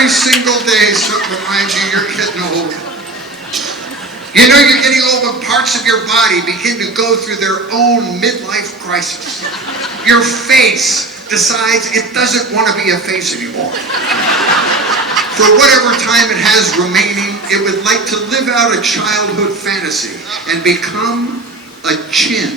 Every single day, something reminds you you're getting old. You know you're getting old when parts of your body begin to go through their own midlife crisis. Your face decides it doesn't want to be a face anymore. For whatever time it has remaining, it would like to live out a childhood fantasy and become a chin.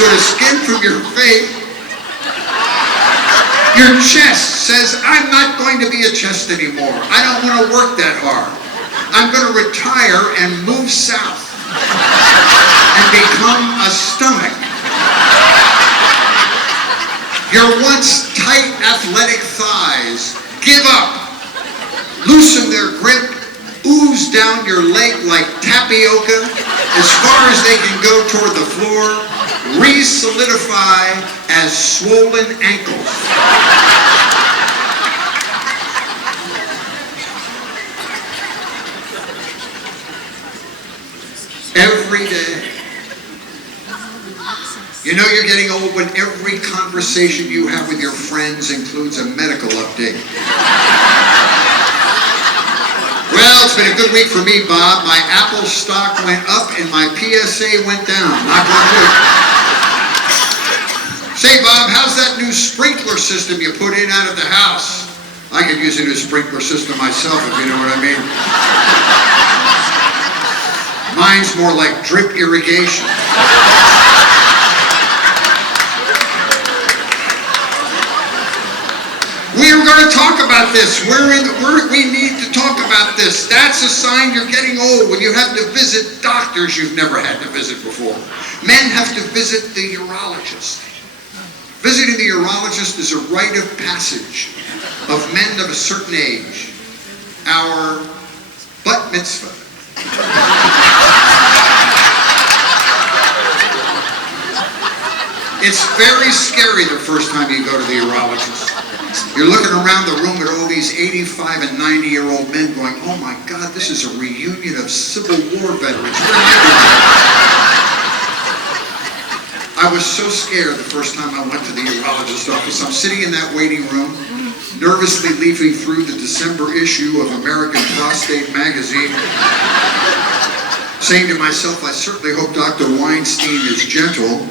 So the skin from your face, your chest says, I'm not going to be a chest anymore. I don't want to work that hard. I'm going to retire and move south and become a stomach. Your once tight athletic thighs give up, loosen their grip, ooze down your leg like tapioca as far as they can go toward the floor, re-solidify as swollen ankles. Every day. You know you're getting old when every conversation you have with your friends includes a medical update. Well, it's been a good week for me, Bob. My Apple stock went up and my PSA went down. Knock on wood. Say, Bob, how's that new sprinkler system you put in out of the house? I could use a new sprinkler system myself, if you know what I mean. Mine's more like drip irrigation. We are going to talk about this. We need to talk about this. That's a sign you're getting old when you have to visit doctors you've never had to visit before. Men have to visit the urologist. Visiting the urologist is a rite of passage of men of a certain age. Our bat mitzvah. It's very scary the first time you go to the urologist. You're looking around the room at all these 85 and 90-year-old men going, oh my God, this is a reunion of Civil War veterans. I was so scared the first time I went to the urologist's office. I'm sitting in that waiting room, nervously leafing through the December issue of American Prostate magazine, saying to myself, I certainly hope Dr. Weinstein is gentle.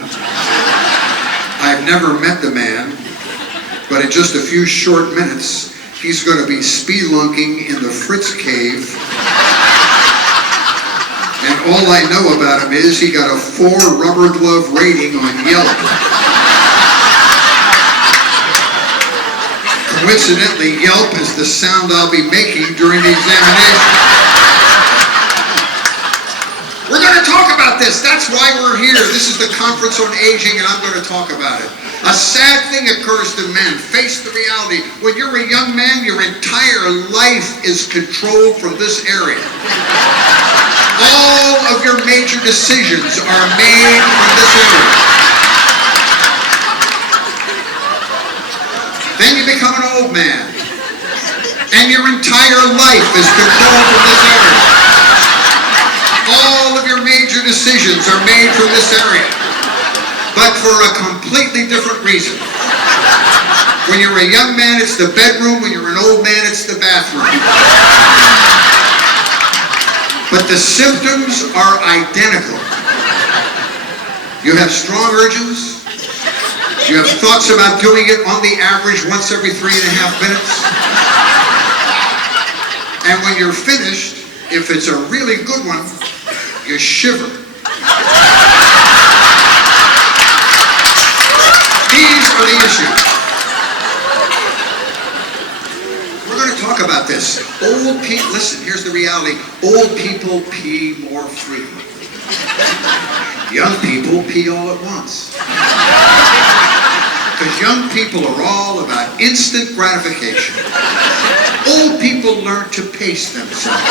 I've never met the man, but in just a few short minutes, he's going to be spelunking in the Fritz cave. And all I know about him is he got a 4 rubber glove rating on Yelp. Coincidentally, Yelp is the sound I'll be making during the examination. We're going to talk about this. That's why we're here. This is the conference on aging, and I'm going to talk about it. A sad thing occurs to men. Face the reality. When you're a young man, your entire life is controlled from this area. All of your major decisions are made from this area. Then you become an old man, and your entire life is controlled from this area. All of your major decisions are made from this area, but for a completely different reason. When you're a young man, it's the bedroom. When you're an old man, it's the bathroom. But the symptoms are identical. You have strong urges. You have thoughts about doing it on the average once every 3.5 minutes. And when you're finished, if it's a really good one, you shiver. These are the issues. We're going to talk about this. Old people, listen, here's the reality. Old people pee more frequently. Young people pee all at once. Because young people are all about instant gratification. Old people learn to pace themselves.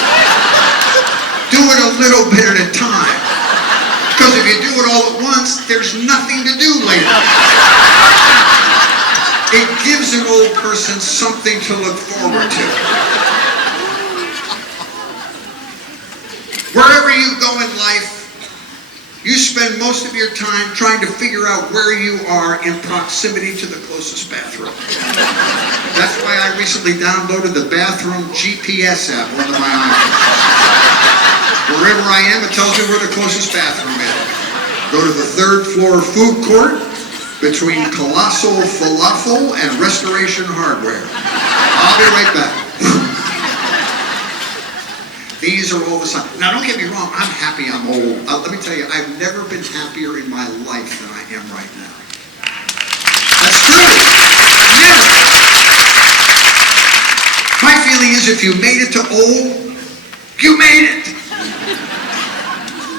Do it a little bit at a time. Because if you do it all at once, there's nothing to do later. It gives an old person something to look forward to. Wherever you go in life, you spend most of your time trying to figure out where you are in proximity to the closest bathroom. That's why I recently downloaded the bathroom GPS app onto my iPhone. Wherever I am, it tells me where the closest bathroom is. Go to the 3rd floor food court between Colossal Falafel and Restoration Hardware. I'll be right back. These are all the signs. Now, don't get me wrong. I'm happy I'm old. Let me tell you, I've never been happier in my life than I am right now. That's true. Never. My feeling is if you made it to old, you made it.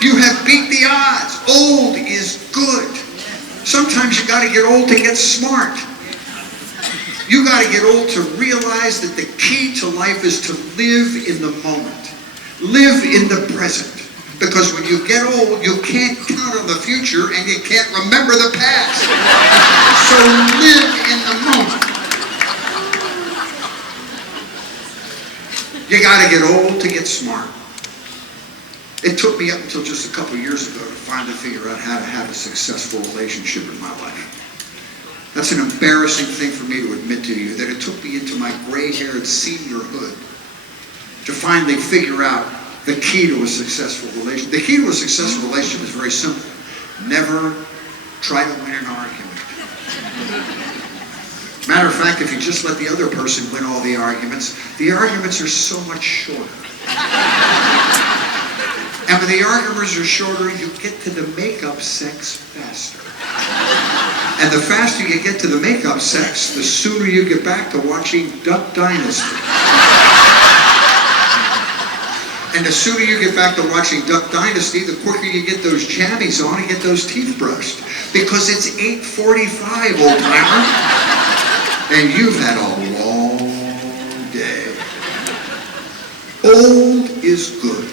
You have beat the odds. Old is good. Sometimes you got to get old to get smart. You got to get old to realize that the key to life is to live in the moment. Live in the present. Because when you get old, you can't count on the future and you can't remember the past. So live in the moment. You got to get old to get smart. It took me up until just a couple years ago to finally figure out how to have a successful relationship in my life. That's an embarrassing thing for me to admit to you, that it took me into my gray-haired seniorhood to finally figure out the key to a successful relationship. The key to a successful relationship is very simple. Never try to win an argument. Matter of fact, if you just let the other person win all the arguments are so much shorter. And when the arguments are shorter, you get to the make-up sex faster. And the faster you get to the make-up sex, the sooner you get back to watching Duck Dynasty. And the sooner you get back to watching Duck Dynasty, the quicker you get those jammies on and get those teeth brushed. Because it's 8:45, old timer. And you've had a long day. Old is good.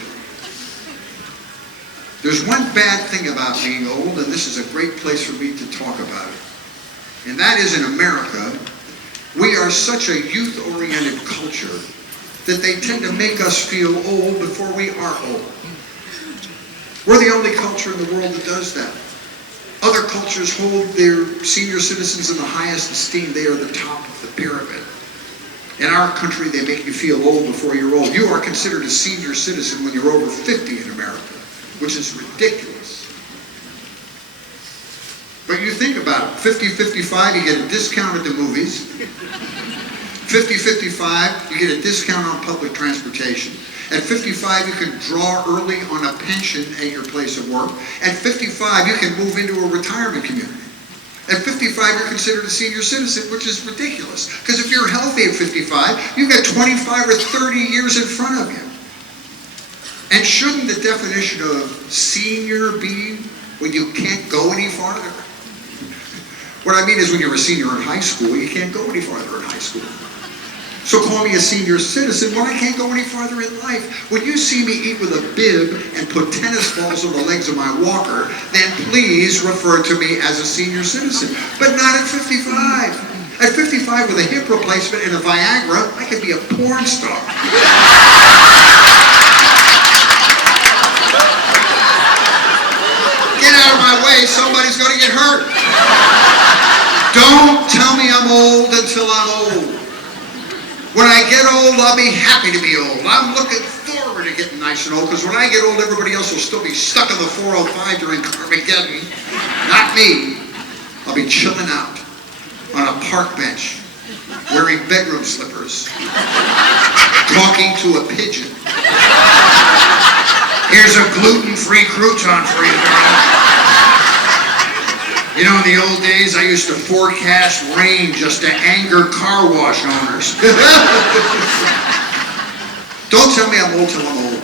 There's one bad thing about being old, and this is a great place for me to talk about it. And that is, in America, we are such a youth-oriented culture that they tend to make us feel old before we are old. We're the only culture in the world that does that. Other cultures hold their senior citizens in the highest esteem. They are the top of the pyramid. In our country, they make you feel old before you're old. You are considered a senior citizen when you're over 50 in America, which is ridiculous. But you think about it, 50-55, you get a discount at the movies. 50-55, you get a discount on public transportation. At 55, you can draw early on a pension at your place of work. At 55, you can move into a retirement community. At 55, you're considered a senior citizen, which is ridiculous. Because if you're healthy at 55, you've got 25 or 30 years in front of you. And shouldn't the definition of senior be when you can't go any farther? What I mean is when you're a senior in high school, you can't go any farther in high school. So call me a senior citizen when I can't go any farther in life. When you see me eat with a bib and put tennis balls on the legs of my walker, then please refer to me as a senior citizen. But not at 55. At 55 with a hip replacement and a Viagra, I could be a porn star. Get out of my way, somebody's going to get hurt. Don't tell me I'm old until I'm old. When I get old, I'll be happy to be old. I'm looking forward to getting nice and old, because when I get old, everybody else will still be stuck in the 405 during Armageddon. Not me. I'll be chilling out on a park bench, wearing bedroom slippers, talking to a pigeon. Here's a gluten-free crouton for you, girl. You know, in the old days, I used to forecast rain just to anger car wash owners. Don't tell me I'm old till I'm old.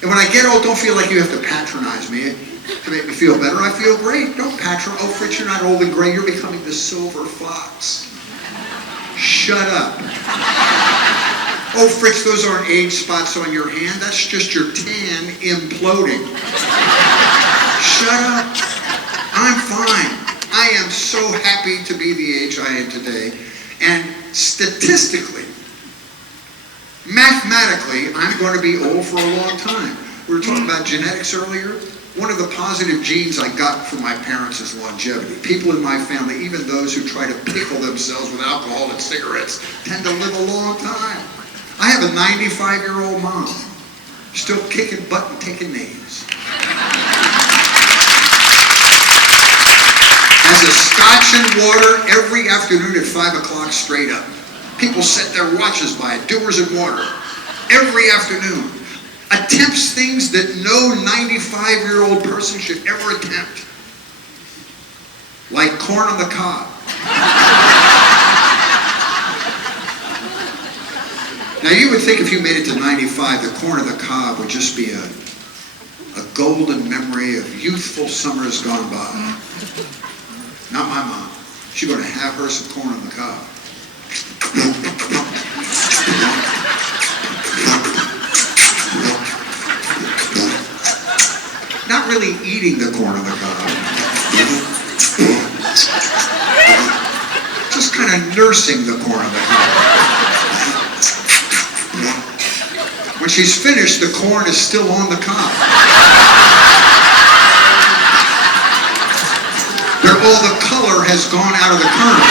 And when I get old, don't feel like you have to patronize me to make me feel better. I feel great. Don't patronize. Oh, Fritz, you're not old and gray. You're becoming the silver fox. Shut up. Oh, Fritz, those aren't age spots on your hand. That's just your tan imploding. Shut up. I'm fine. I am so happy to be the age I am today. And statistically, mathematically, I'm going to be old for a long time. We were talking about genetics earlier. One of the positive genes I got from my parents is longevity. People in my family, even those who try to pickle themselves with alcohol and cigarettes, tend to live a long time. I have a 95-year-old mom, still kicking butt and taking names. Has a scotch and water every afternoon at 5 o'clock straight up. People set their watches by it, doers and water, every afternoon. Attempts things that no 95-year-old person should ever attempt. Like corn on the cob. Now you would think if you made it to 95, the corn on the cob would just be a golden memory of youthful summers gone by. Not my mom. She's going to have her some corn on the cob. Not really eating the corn on the cob. Just kind of nursing the corn on the cob. When she's finished, the corn is still on the cob. Where all the color has gone out of the kernel.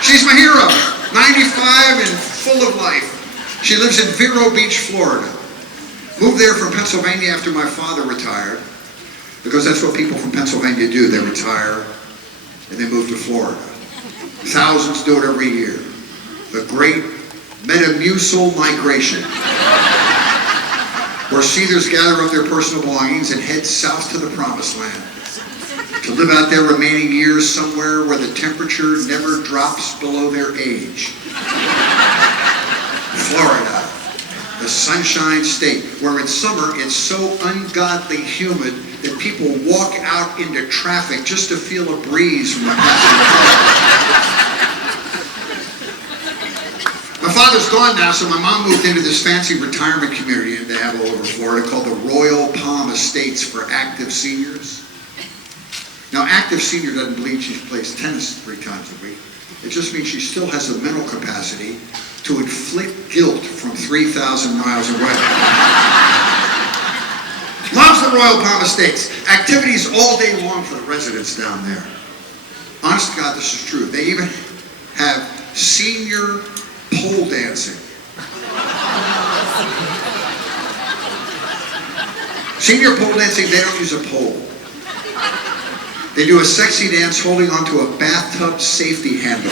She's my hero. 95 and full of life. She lives in Vero Beach, Florida. Moved there from Pennsylvania after my father retired, because that's what people from Pennsylvania do. They retire and they move to Florida. Thousands do it every year. The great Metamucil migration, where seethers gather up their personal belongings and head south to the promised land, to live out their remaining years somewhere where the temperature never drops below their age. Florida, the Sunshine State, where in summer it's so ungodly humid that people walk out into traffic just to feel a breeze from the passing car. My father's gone now, so my mom moved into this fancy retirement community they have all over Florida called the Royal Palm Estates for active seniors. Now, active senior doesn't mean she plays tennis 3 times a week. It just means she still has the mental capacity to inflict guilt from 3,000 miles away. Loves the Royal Palm Estates. Activities all day long for the residents down there. Honest to God, this is true. They even have senior pole dancing. Senior pole dancing, they don't use a pole. They do a sexy dance holding onto a bathtub safety handle.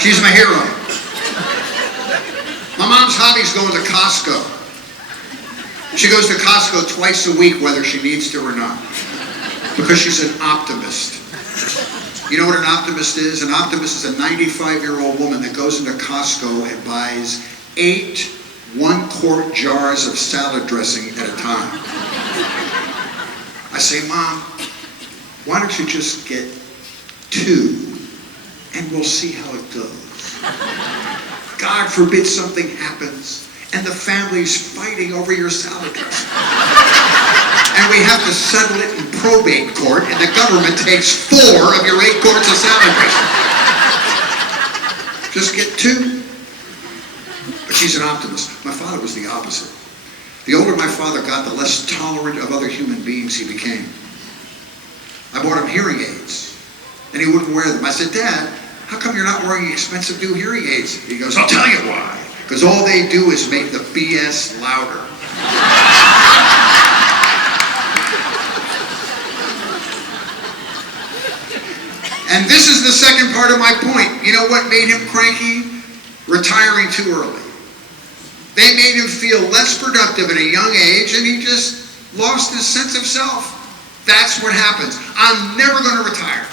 She's my hero. My mom's hobby is going to Costco. She goes to Costco twice a week, whether she needs to or not, because she's an optimist. You know what an optimist is? An optimist is a 95-year-old woman that goes into Costco and buys 8 one-quart jars of salad dressing at a time. I say, Mom, why don't you just get 2 and we'll see how it goes. God forbid something happens and the family's fighting over your salad dressing. And we have to settle it in probate court, and the government takes 4 of your 8 quarts of salad dressing. Just get 2. But she's an optimist. My father was the opposite. The older my father got, the less tolerant of other human beings he became. I bought him hearing aids, and he wouldn't wear them. I said, Dad, how come you're not wearing expensive new hearing aids? He goes, I'll tell you why. Because all they do is make the BS louder. And this is the second part of my point. You know what made him cranky? Retiring too early. They made him feel less productive at a young age, and he just lost his sense of self. That's what happens. I'm never going to retire.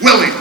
Willingly.